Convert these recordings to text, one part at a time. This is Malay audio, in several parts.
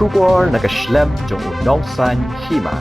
Shubor nakaslem jong unongsan hima.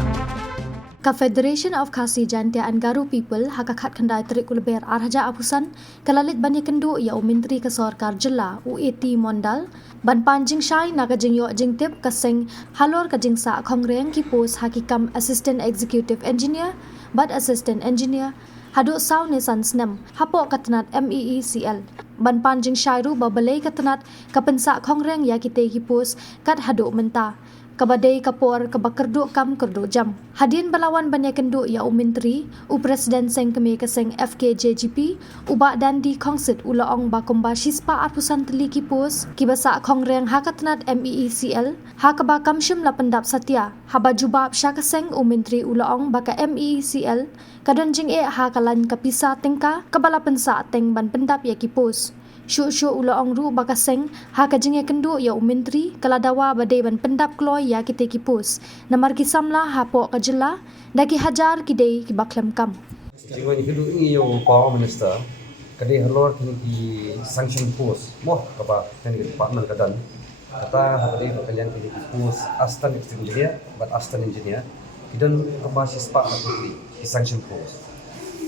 Ka Federation of Khasi Jantia and Garu People hakakat khandai terik ulber arhaja apusan kalalit banyak kendu ya Menteri ke Sarkar Jilla UAT Mondal ban panjing syai naga jing yo jing tip kaseng halor ka jing sa kongreng ki pos hakikam Assistant Executive Engineer bad Assistant Engineer hadu saw nisan snem hapo katnat MEECL ban panjing syai ru babalai katnat kapensa kongreng ya kite ki pos kat hadu menta kabadai kapor kabakerdu kam kerdu jam. Hadin balawan banyak kendu ya Menteri, Presiden seng kemi keseng FKJGP, ubak dan di kongsit ulaong bakomba shispa apusan teliki pos, kibasa kongreng hakatnat MEECL, hakaba kamsyum la pendap satya, haba jubab syakaseng Menteri ulaong baka MEECL, kadonjing hakalan kapisa tengka, kabala pensa teng ban pendap ya kipos. Syuk-syuk ulaong ru bakaseng ha kajinge kendu ya Menteri kaladawa badai ban pendap kloy ya kite kipus namar kisamla ha po kajela daki hajar kidei ki baklam kam Jingwan hidu ingi yo Power Minister kadai halor kini ki sanction post moh kapa kini department kadan kata hadai kalian kini ki post assistant engineer but assistant engineer kidan kapa sispa akutri ki sanction post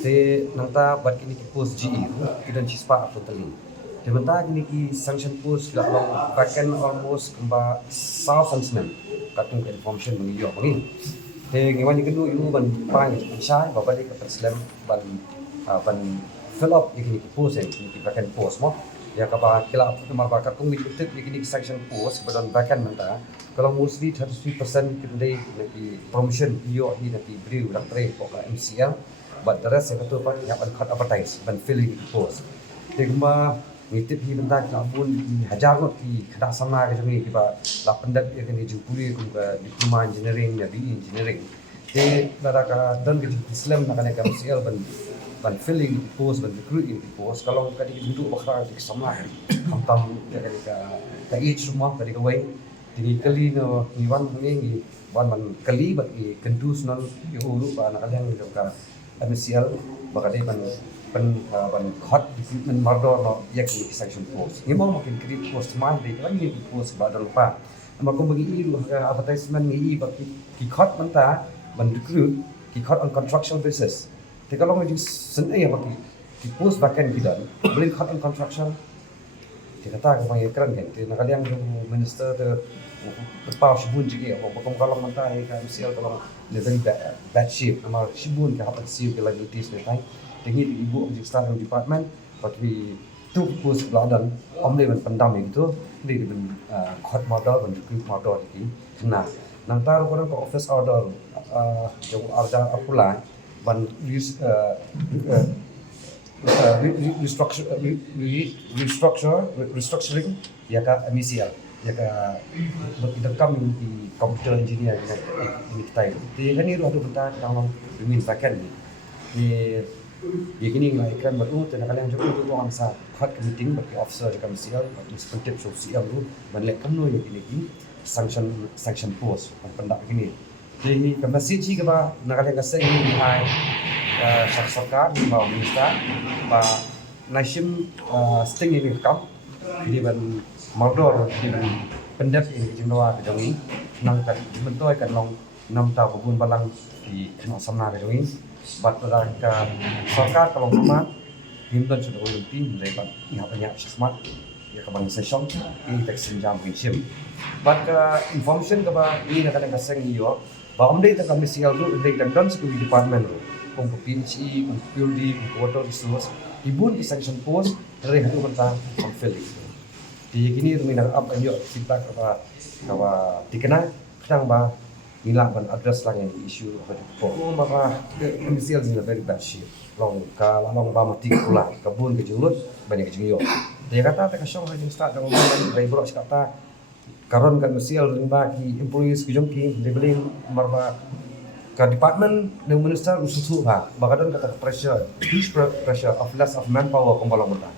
te nangta bat kini ki post GE kidan sispa akutri Sementara kini ki sanction post la long backend almost kemba thousand katung information mengi yo mengi. Te ngiwan ikan yu ban pang insai bapa di keterslam ban fill up kini ki post ki backend post mo. Ya kapa kila kemar ba katung mi kutit kini ki sanction post badan backend menta. Kalau mostly 33% kini ki promotion yo ni nanti beri ulang tre pokok MCL but the rest yang tu pak yang ban cut advertise ban filling ki post. Te kemba ngitip hi benda ka pun hajar not ki kada sama ka jami ki ba la pendat ya kini jupuri kum ka diploma engineering ya BE engineering te lara ka dan ki Islam na kana ka MCL ban filling post ban recruiting post kalau ka di duduk bakra ki sama kam ya kani ka each semua ka di ka way tini kali no ni wan ni wan man kali ba ki kendus non yo ulu ba na kalian ka MCL baka dai ban hot recruitment mardor no yak ni sanction post ni mau mungkin create post mai dei kan ni post ba dal pa ma ko bagi iru advertisement ni ba ki hot manta ban recruit ki hot on construction basis te kalau ngi sen ba ki post backend kidan beli hot on construction te kata ko mai kran kan te nakali yang minister te pau shibun jige ko ba kalau manta ai ka MCL kalau level bad shape ama shibun ka hapat siu ke lagi tis ne tai tinggi di ibu objek start department tapi tu pus ladan omle ban pendam itu di court model ban recruit model ini kena nang taruh orang ke office order jauh arja apula ban restructuring ya ka MECL ya ka berkam di computer engineer ini kita ini kan ini ada bentar dalam domain backend ni Begini lah iklan baru dan kalian juga tu orang sa hot meeting bagi officer di MCL bagi seperti sosial tu balik kamu yang ini sanction post pendak begini jadi masih jika ba nak kalian kasih ini hai sarkar di bawah minister ba nasim sting ini kam di ban modal di pendak ini jumlah kejongi nang kan bentuk kan long 6 tahun pun balang di kena sama kejongi Bat ka sarkar kalau nama himdan sudah ulimpi mereka yang banyak khidmat ya ka bangsa song ini teksin jam pinsim bat ka information ka ba ini nak kadang kaseng iyo ba omdei ta kami sial lu ndei dan school department lu kung PNC kung PUD kung water resource ibun di section post dari hadu banta fulfilling di gini ruminan up and yo feedback ka ba dikenal kadang ba nila ban address lang yang issue apa itu po maka MCL is in a very bad shape long ba mati pula kabun ke julut banyak ke jingyo dia kata ta kasyong hajing start dengan dari bro kata karon kan MCL rimba ki employees ki jongki labeling marba ka department ng minister ususu ha baka don kata pressure huge pressure of less of manpower kumbalong mata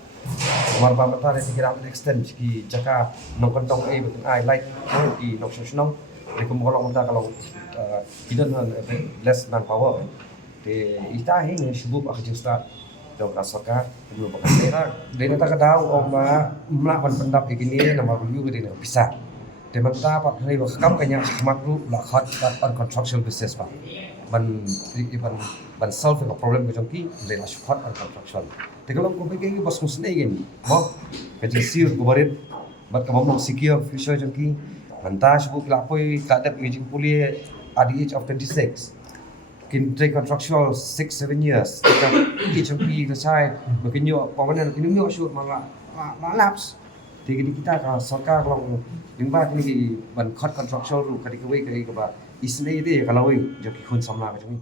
marba mata ni kira extend ki jaka nong kantong betul ai like ki nong sosnong di kumolong kita kalau kita less manpower di ita ini sibuk akhir start jauh kasaka belum pakai daerah dari neta kadau oma melakukan pendap begini nama beliau dari bisa Teman dapat hari kam kanya makru la khat on construction business pa. Ban solve the problem ko jongki le la shot on construction. Te kalau ko bagi bos musne gen. Mo ka jisir ko barit bat ka mong secure future jongki. Mantas bu lapoi tak ada aging puli at the age of 26. Kin take contractual 6-7 years. Kita jongki ka sai bekinyo permanent kinyo shoot mala lapse. Thì cái kita kalau सरकार long những ba cái này bằng cut contractual ru cái cái cái ba isne itu kalau we jadi kun samla macam ni